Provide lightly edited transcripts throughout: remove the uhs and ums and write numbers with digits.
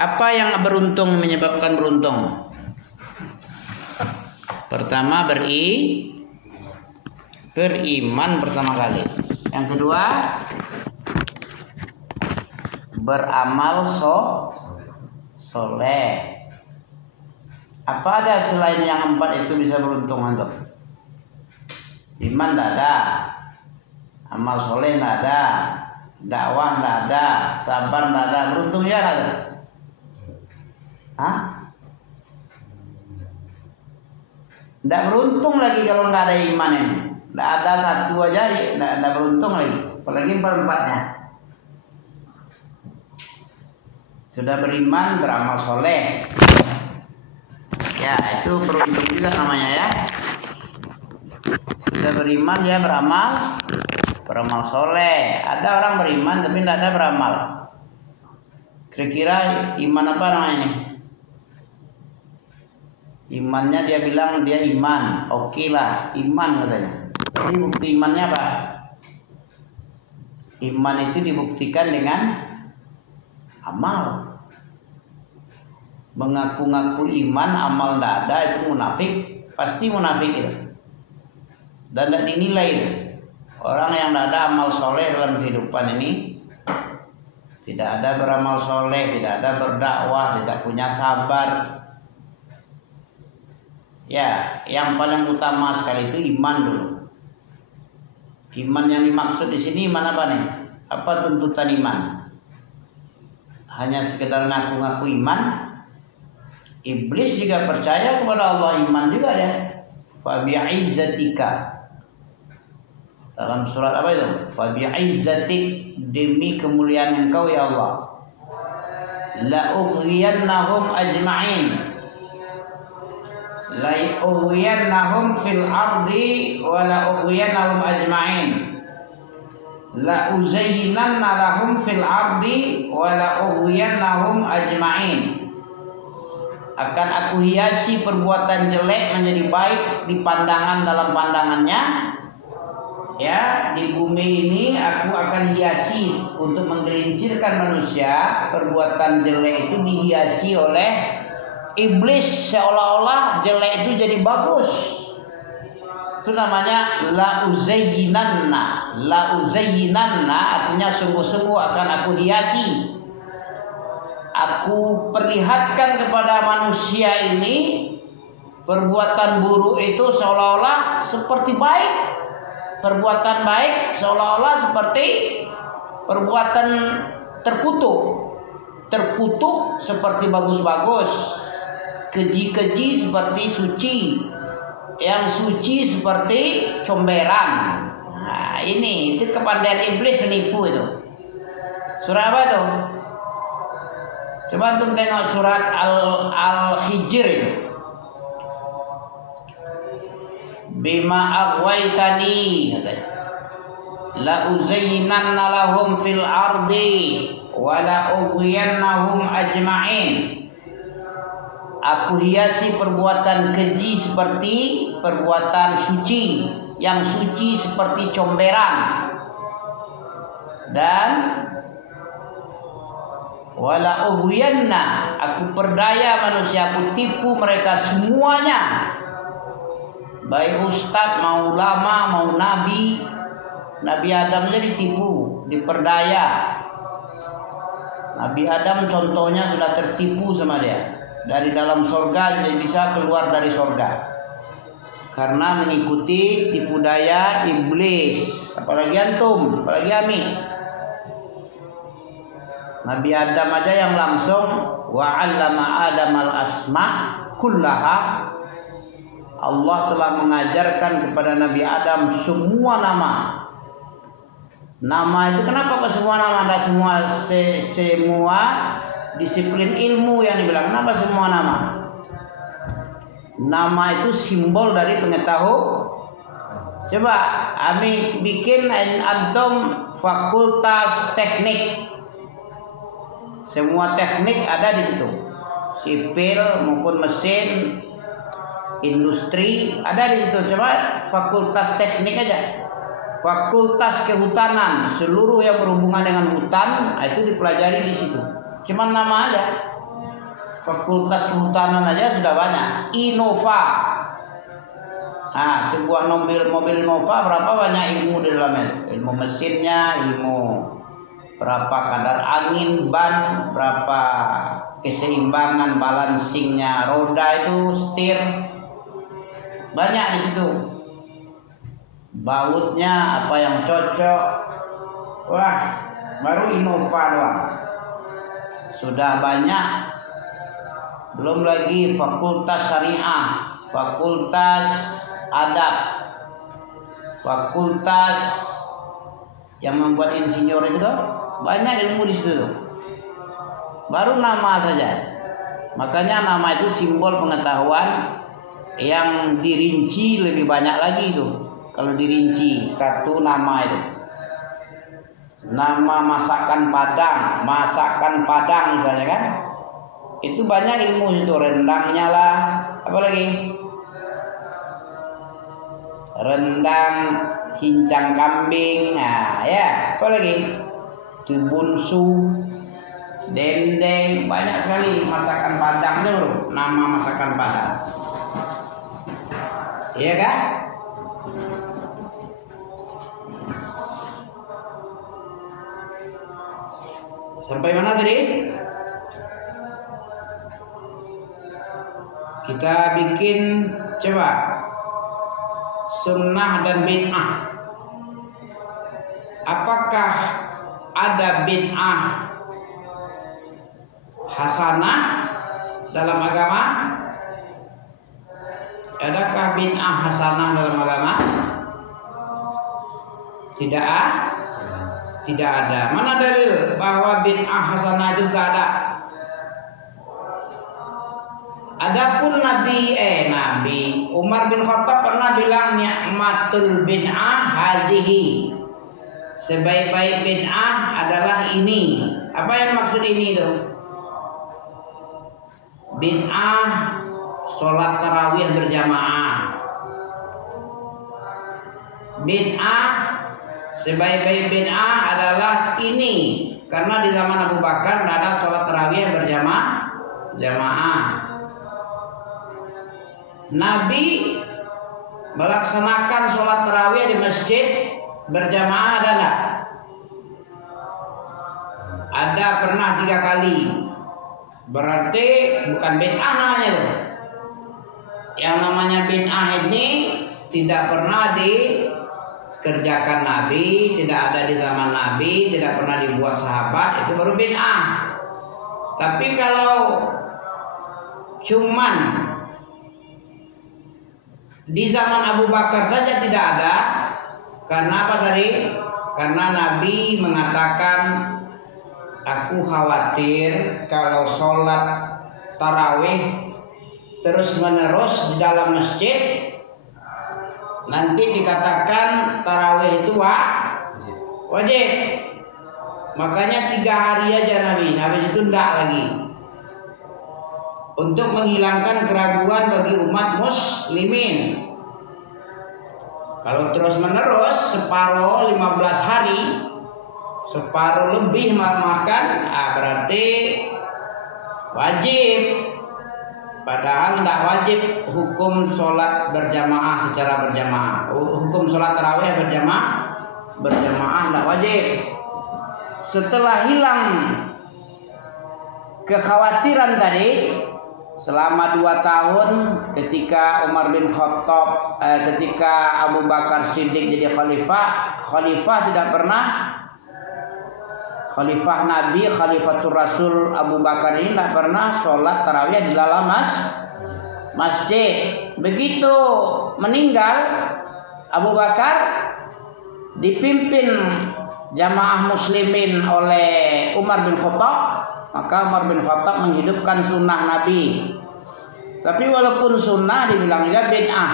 Apa yang beruntung menyebabkan beruntung? Pertama beriman pertama kali. Yang kedua beramal soleh. Apa ada selain yang 4 itu bisa beruntung antum? Iman tidak ada, amal soleh tidak ada, dakwah tidak ada, sabar tidak ada, beruntung ya ada. Hah? Tidak beruntung lagi kalau nggak ada iman ini. Tidak ada satu aja, tidak beruntung lagi. Apalagi 4-4-nya. Sudah beriman, beramal soleh. Ya, itu beruntung juga namanya ya. Sudah beriman ya beramal soleh. Ada orang beriman tapi tidak ada beramal. Kira-kira iman apa namanya ini? Imannya dia bilang dia iman, oke lah, iman katanya. Tapi bukti imannya apa? Iman itu dibuktikan dengan amal. Mengaku-ngaku iman, amal tidak ada, itu munafik, pasti munafik itu. Dan tidak dinilai itu. Orang yang tidak ada amal soleh dalam kehidupan ini, tidak ada beramal soleh, tidak ada berdakwah, tidak punya sabar. Ya, yang paling utama sekali itu iman dulu. Iman yang dimaksud di sini iman apa nih? Apa tuntutan iman? Hanya sekedar ngaku-ngaku iman? Iblis juga percaya kepada Allah, iman juga dia. Fa bi'izzatika. Dalam surat apa itu? Fa bi'izzatik, demi kemuliaan Engkau ya Allah. La ughwiyannahum ajma'in. La ughwiyannahum fil ardi wa la ughwiyannahum ajma'in. La uzayyinanna lahum fil ardi wa la ughwiyannahum ajma'in. Akan aku hiasi perbuatan jelek menjadi baik di pandangan dalam pandangannya. Ya, di bumi ini aku akan hiasi untuk menggelincirkan manusia. Perbuatan jelek itu dihiasi oleh iblis, seolah-olah jelek itu jadi bagus. Itu namanya la uzayyinanna. La uzayyinanna artinya sungguh-sungguh akan aku hiasi. Aku perlihatkan kepada manusia ini perbuatan buruk itu seolah-olah seperti baik, perbuatan baik seolah-olah seperti perbuatan terkutuk, terkutuk seperti bagus-bagus, keji-keji seperti suci, yang suci seperti comberan. Nah, ini itu kepandaian iblis menipu itu. Surah apa itu? Coba antum tengok surat Al-Hijr itu. Bima aghwaytani katanya. La uzayyinanna lahum fil ardi wa la ughwiyannahum ajma'in. Aku hiasi perbuatan keji seperti perbuatan suci, yang suci seperti comberan. Dan wala ughwiyanna, aku perdaya manusia, aku tipu mereka semuanya. Baik ustadz, mau ulama, mau nabi. Nabi Adam saja ditipu, diperdaya. Nabi Adam contohnya sudah tertipu sama dia. Dari dalam sorga jadi bisa keluar dari sorga karena mengikuti tipu daya iblis. Apalagi antum, apalagi Ami. Nabi Adam aja yang langsung wa'allama Adam al-asma kullaha. Allah telah mengajarkan kepada Nabi Adam semua nama. Nama itu kenapa kok semua nama? Ada semua disiplin ilmu yang dibilang. Kenapa semua nama? Nama itu simbol dari pengetahuan. Coba Ami bikin antum fakultas teknik. Semua teknik ada di situ. Sipil maupun mesin, industri ada di situ. Coba fakultas teknik aja. Fakultas kehutanan, seluruh yang berhubungan dengan hutan itu dipelajari di situ. Cuma nama aja. fakultas kehutanan aja sudah banyak. Innova. Nah, sebuah mobil Innova berapa banyak ilmu di dalamnya? Ilmu mesinnya, ilmu berapa kadar angin ban, berapa keseimbangan balancingnya roda itu, setir. Banyak di situ. Bautnya apa yang cocok. Wah, baru Innova doang. Sudah banyak. Belum lagi fakultas syariah, fakultas adab, fakultas yang membuat insinyur itu banyak ilmu di situ. Baru nama saja. Makanya nama itu simbol pengetahuan yang dirinci lebih banyak lagi itu. Kalau dirinci satu nama itu, nama masakan Padang misalnya kan, itu banyak ilmu itu, rendangnya lah, apa lagi, rendang cincang kambing, nah ya, apa lagi, tubunsu, dendeng, banyak sekali masakan Padang itu, nama masakan Padang, iya kan? Sampai mana tadi? Kita bikin coba sunnah dan bid'ah. Apakah ada bid'ah hasanah dalam agama? Adakah bid'ah hasanah dalam agama? Tidak ada. Mana dalil bahwa bid'ah hasanah itu tidak ada? Adapun Nabi Umar bin Khattab pernah bilang ni'matul bid'ah hazihi. Sebaik-baik bid'ah adalah ini. Apa yang maksud ini itu? Bid'ah sholat tarawih berjamaah. Bid'ah sebaik-baik bid'ah adalah ini, karena di zaman Abu Bakar tidak ada sholat tarawih berjamaah. Nabi melaksanakan sholat tarawih di masjid berjamaah ada enggak? Ada, pernah 3 kali. Berarti bukan bid'ah namanya. Yang namanya bid'ah ini tidak pernah dikerjakan Nabi, tidak ada di zaman Nabi, tidak pernah dibuat sahabat, itu baru bid'ah. Tapi kalau cuman di zaman Abu Bakar saja tidak ada, karena apa tadi? Karena Nabi mengatakan, aku khawatir kalau sholat tarawih terus menerus di dalam masjid, nanti dikatakan tarawih itu wajib. Makanya 3 hari aja Nabi, habis itu tidak lagi. Untuk menghilangkan keraguan bagi umat muslimin. Kalau terus menerus separuh 15 hari, separuh lebih makan, berarti wajib. Padahal tidak wajib hukum sholat berjamaah secara berjamaah. Hukum sholat tarawih berjamaah tidak wajib. Setelah hilang kekhawatiran tadi, selama 2 tahun ketika Umar bin Khattab, ketika Abu Bakar Siddiq jadi khalifah tidak pernah, khalifah Nabi, khalifatul Rasul Abu Bakar ini tidak pernah sholat tarawih di dalam masjid. Begitu meninggal Abu Bakar, dipimpin jamaah muslimin oleh Umar bin Khattab, maka Umar bin Khattab menghidupkan sunnah Nabi. Tapi walaupun sunnah dibilang juga bid'ah.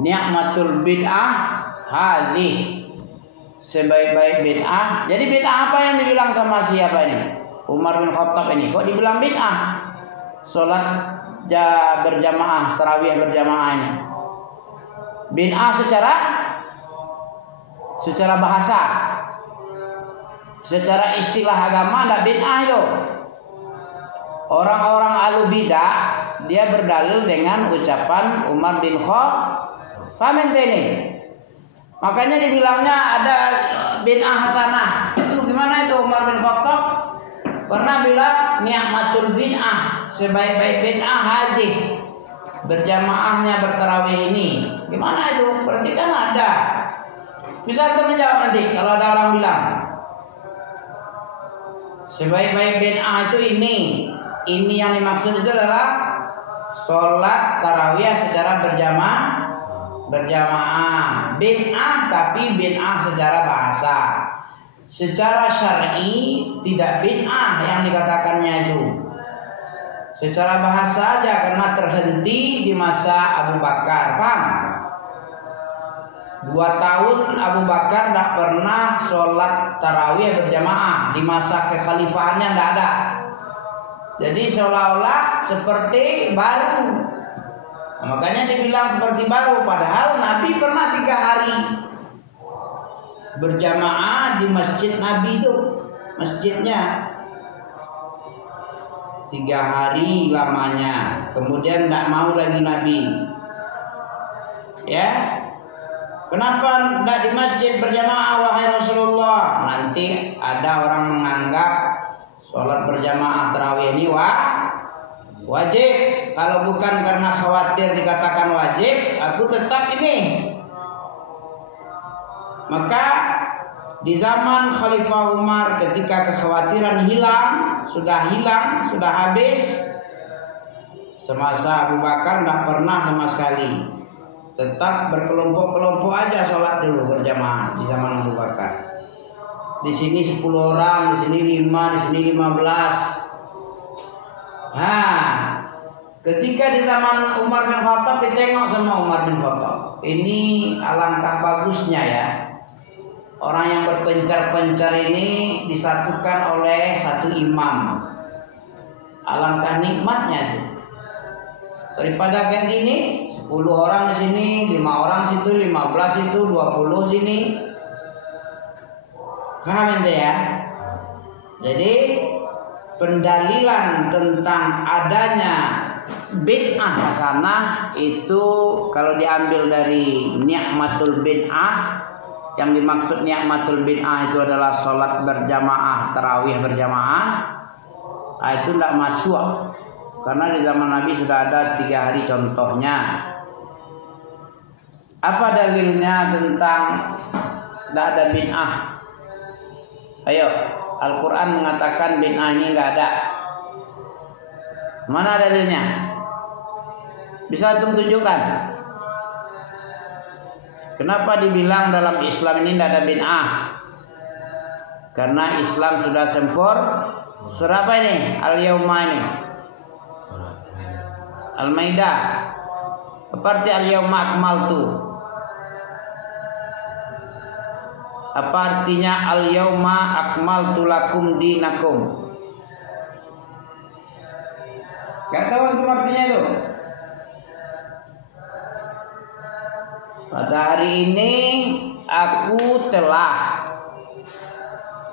Ni'matul bid'ah hadhi. Sebaik-baik bid'ah. Jadi bid'ah apa yang dibilang sama siapa ini? Umar bin Khattab ini. Kok dibilang bid'ah? Salat berjamaah, tarawih berjamaah ini. Bid'ah secara bahasa. Secara istilah agama ada bid'ah itu. Orang-orang ahlu bidah dia berdalil dengan ucapan Umar bin Khattab ini. Makanya dibilangnya ada bid'ah hasanah. Itu gimana itu Umar bin Khattab pernah bilang ni'matul bid'ah, sebaik-baik bid'ah hazi, berjamaahnya bertarawih ini. Gimana itu? Berarti kan ada. Bisa kita menjawab nanti kalau ada orang bilang sebaik-baik bid'ah itu ini yang dimaksud itu adalah sholat tarawih secara berjamaah. Bid'ah tapi bid'ah secara bahasa. Secara syar'i tidak bid'ah yang dikatakannya itu. Secara bahasa aja karena terhenti di masa Abu Bakar. Paham? 2 tahun Abu Bakar tidak pernah sholat tarawih berjamaah. Di masa kekhalifahannya tidak ada. Jadi seolah-olah seperti baru. Nah, makanya dibilang seperti baru. Padahal Nabi pernah 3 hari berjamaah di masjid Nabi itu. Masjidnya 3 hari lamanya. Kemudian tidak mau lagi Nabi. Ya. Kenapa tidak di masjid berjamaah wahai Rasulullah? Nanti ada orang menganggap sholat berjamaah tarawih ini wajib. Kalau bukan karena khawatir dikatakan wajib, aku tetap ini. Maka di zaman Khalifah Umar ketika kekhawatiran sudah habis. Semasa Abu Bakar tidak pernah sama sekali. Tetap berkelompok-kelompok aja sholat dulu berjamaah di zaman Abu Bakar. Di sini 10 orang, di sini 5, di sini 15. Ketika di zaman Umar bin Khattab ditengok sama Umar bin Khattab. Ini alangkah bagusnya ya. Orang yang berpencar-pencar ini disatukan oleh satu imam. Alangkah nikmatnya itu. Daripada kayak gini, 10 orang di sini, 5 orang situ, 15 situ, 20 sini. Paham ente ya? Jadi pendalilan tentang adanya bid'ah hasanah itu kalau diambil dari ni'matul bid'ah, yang dimaksud ni'matul bid'ah itu adalah sholat berjamaah, tarawih berjamaah, itu tidak masuk. Karena di zaman Nabi sudah ada 3 hari contohnya. Apa dalilnya tentang tidak ada bid'ah? Ayo, Al-Quran mengatakan bid'ah ini tidak ada. Mana dalilnya? Bisa antum tunjukkan? Kenapa dibilang dalam Islam ini tidak ada bid'ah? Karena Islam sudah sempurna. Surah apa ini? Al-Yawma ini. Al-Maidah. Apa arti Al-Yawma akmaltu? Apa artinya Al-Yawma akmaltu lakum dinakum? Gak tahu itu artinya itu. Pada hari ini aku telah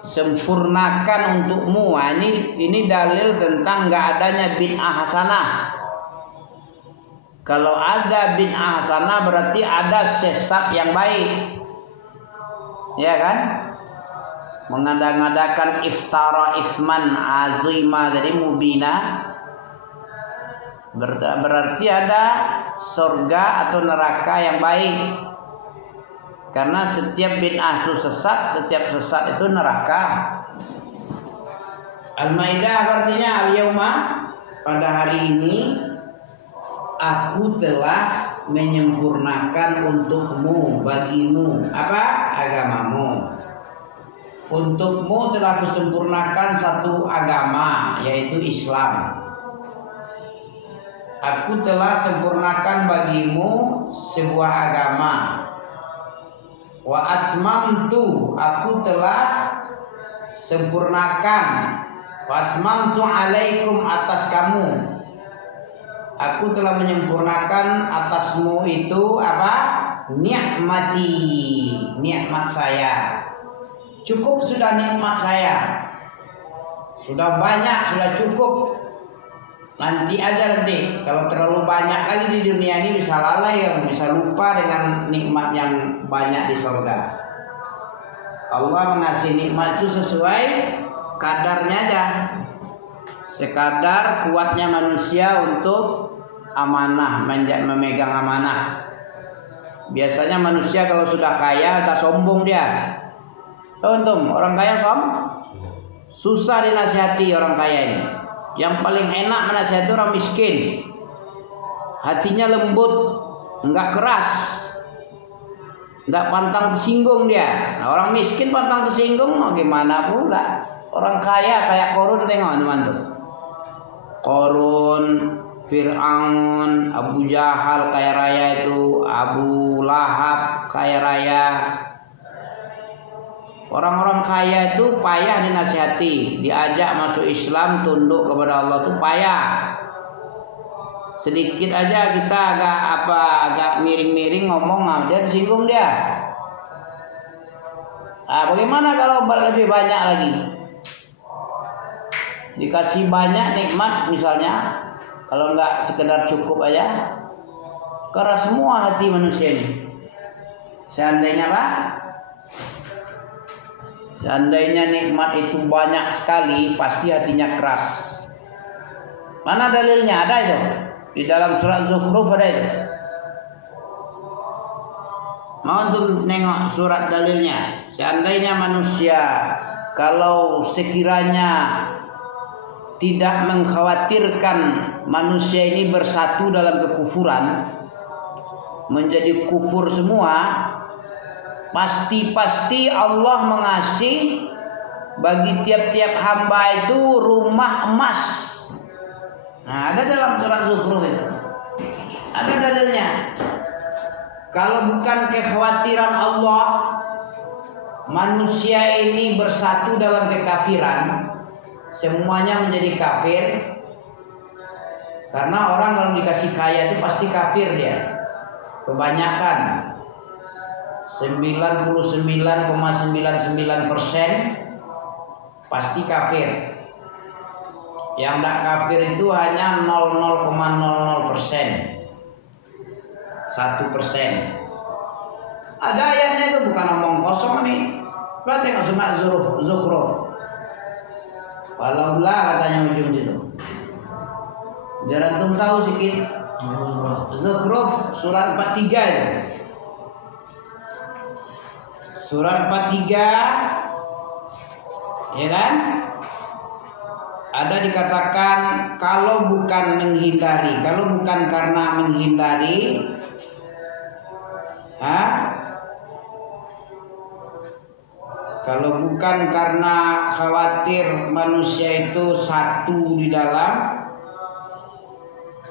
sempurnakan untukmu. Ini dalil tentang gak adanya bid'ah hasanah. Kalau ada bid'ah hasanah berarti ada sesat yang baik. Ya kan? Mengada-ngadakan iftara isman azima dari mubina. Berarti ada surga atau neraka yang baik. Karena setiap bid'ah itu sesat, setiap sesat itu neraka. Al-Maidah artinya al-yawma, pada hari ini aku telah menyempurnakan untukmu, bagimu, apa? Agamamu. Untukmu telah kusempurnakan satu agama, yaitu Islam. Aku telah sempurnakan bagimu sebuah agama. Wa atmamtu, aku telah sempurnakan. Wa atmamtu alaikum, atas kamu. Aku telah menyempurnakan atasmu itu apa? Nikmati, nikmat saya. Cukup sudah nikmat saya. Sudah banyak, sudah cukup. Nanti aja nanti. Kalau terlalu banyak kali di dunia ini bisa lalai, yang bisa lupa dengan nikmat yang banyak di surga. Allah mengasih nikmat itu sesuai kadarnya aja. Sekadar kuatnya manusia untuk amanah, memegang amanah. Biasanya manusia kalau sudah kaya tak sombong dia. Tonton orang kaya susah dinasihati orang kaya ini. Yang paling enak menasihati orang miskin. Hatinya lembut, enggak keras, enggak pantang tersinggung dia. Nah, orang miskin pantang tersinggung mau gimana pula. Orang kaya kayak Korun, tengok teman tuh. Korun, Fir'aun, Abu Jahal kaya raya itu, Abu Lahab kaya raya. Orang-orang kaya itu payah dinasihati, diajak masuk Islam, tunduk kepada Allah itu payah. Sedikit aja kita agak miring-miring ngomong, dia tersinggung dia. Nah, bagaimana kalau lebih banyak lagi? Dikasih banyak nikmat misalnya, kalau enggak sekedar cukup aja, keras semua hati manusia ini. Seandainya Pak, seandainya nikmat itu banyak sekali, pasti hatinya keras. Mana dalilnya? Ada itu di dalam surat Zukhruf, ada itu. Mau untuk nengok surat dalilnya. Seandainya manusia kalau sekiranya tidak mengkhawatirkan manusia ini bersatu dalam kekufuran, menjadi kufur semua, pasti Allah mengasih bagi tiap-tiap hamba itu rumah emas. Nah, ada dalam surat Zukhruf itu. Ada dalilnya. Kalau bukan kekhawatiran Allah, manusia ini bersatu dalam kekafiran, semuanya menjadi kafir. Karena orang kalau dikasih kaya itu pasti kafir dia. Kebanyakan 99,99% pasti kafir. Yang tidak kafir itu hanya 00,00%, 1%. Ada ayatnya itu, bukan omong kosong nih. Coba tengok surat Zukhruf. Walaupun katanya ujung situ. Biar antum tahu sedikit. Zukhruf surat 43 itu. Surat 43, ya kan? Ada dikatakan kalau bukan menghindari, kalau bukan karena menghindari, kalau bukan karena khawatir manusia itu satu di dalam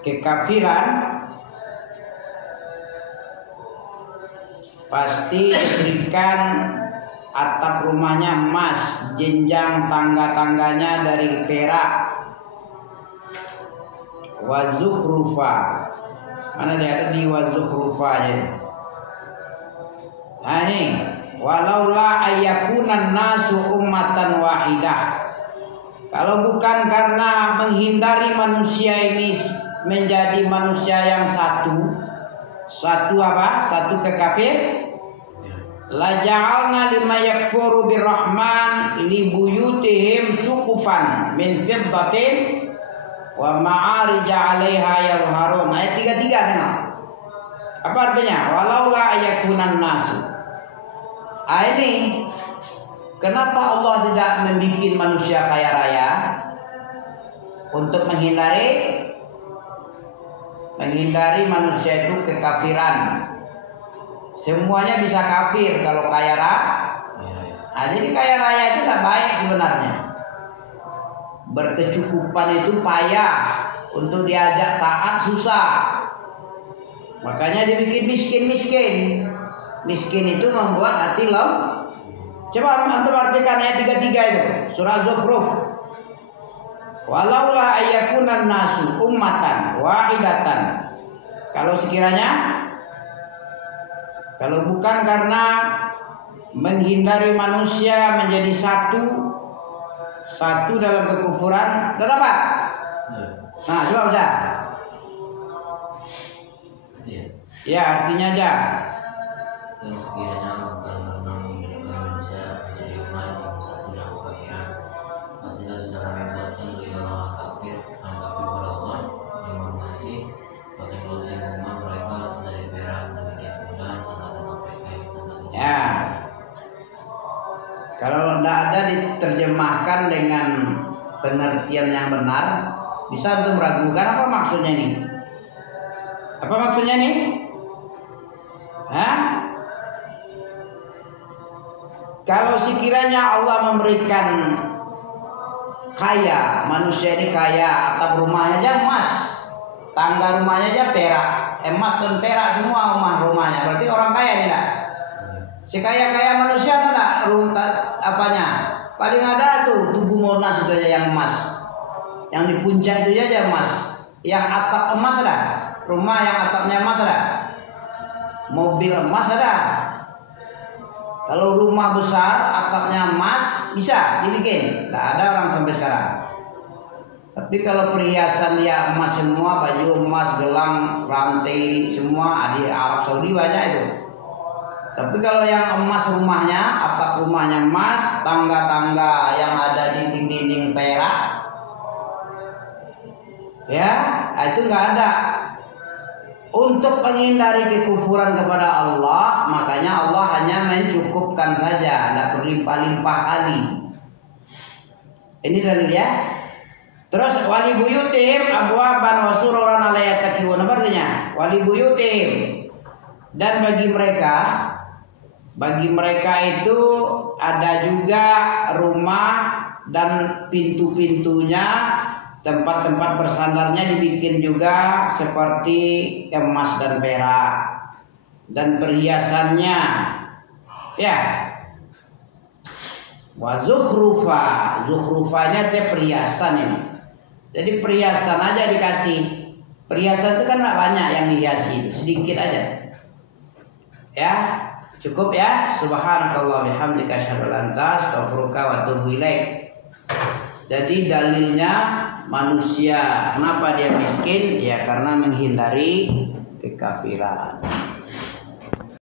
kekafiran, pasti diberikan atap rumahnya emas, jenjang tangga-tangganya dari perak. Wa zukhrufa. Mana dia ada di wa zukhrufa aja. Nah ini, walaula ayyakunan nasu ummatan wahidah. Kalau bukan karena menghindari manusia ini menjadi manusia yang satu. Satu apa? Satu kekafir. La ja'alna lima yakfuru birrahman li buyutihim suqufan min fiddatin wa ma'arija 'alaiha yadhharun. Ayat 33 tengok. Apa artinya? Walaula ayakunan nasu. Ini kenapa Allah tidak membuat manusia kaya raya untuk menghindari manusia itu kekafiran. Semuanya bisa kafir kalau kaya raya. Nah, jadi kaya raya itu tidak baik sebenarnya. Berkecukupan itu payah, untuk diajak taat susah. Makanya dibikin miskin-miskin. Miskin itu membuat hati lemah. Coba antum artikan ayat 33 itu, surah Zukhruf. Walaula ayyakunan nasu ummatan wahidatan. Kalau sekiranya, kalau bukan karena menghindari manusia menjadi satu dalam kekufuran, tetap apa? Nah, coba baca. Ya, artinya aja. Dan sekiranya karena manusia menjadi umat yang satu dan kafiran, pastilah sudah kami buatkan bagi orang kafir pada Allah yang mengasihi kloting-kloting rumah mereka dari perak, demikian pula tanda-tanda mereka yang tanda-tanda. Ya. Kalau tidak ada diterjemahkan dengan pengertian yang benar, bisa untuk meragukan apa maksudnya ini. Apa maksudnya nih? Hah? Kalau sekiranya Allah memberikan kaya, manusia ini kaya, atap rumahnya aja emas, tangga rumahnya aja perak, emas dan perak semua rumahnya, berarti orang kaya tidak? Si kaya-kaya manusia ada apanya? Paling ada tuh Tugu Monas itu aja yang emas, yang di puncak itu aja emas, yang atap emas ada, rumah yang atapnya emas ada, mobil emas ada. Kalau rumah besar atapnya emas bisa dibikin, nggak ada orang sampai sekarang. Tapi kalau perhiasan dia emas semua, baju emas, gelang, rantai semua di Arab Saudi banyak itu. Tapi kalau yang emas rumahnya, atap rumahnya emas, tangga-tangga yang ada di dinding-dinding perak, ya itu nggak ada. Untuk menghindari kekufuran kepada Allah, makanya Allah hanya mencukupkan saja, tidak berlimpah-limpah kali. Ini dalil ya. Terus wali buyutim abwaban wa sururan ala yattaqiun. Apa artinya? Wali buyutim, dan bagi mereka itu ada juga rumah dan pintu-pintunya, tempat-tempat bersandarnya dibikin juga seperti emas dan perak, dan perhiasannya ya wa zukhrufa, zukhrufanya itu perhiasan ini. Jadi perhiasan aja dikasih. Perhiasan itu kan nggak banyak yang dihiasi, sedikit aja. Ya, cukup ya. Subhanakallah bihamdika asyhadu an la ilaha illa anta astaghfiruka wa atubu ilaik. Jadi dalilnya manusia kenapa dia miskin? Ya karena menghindari kekafiran.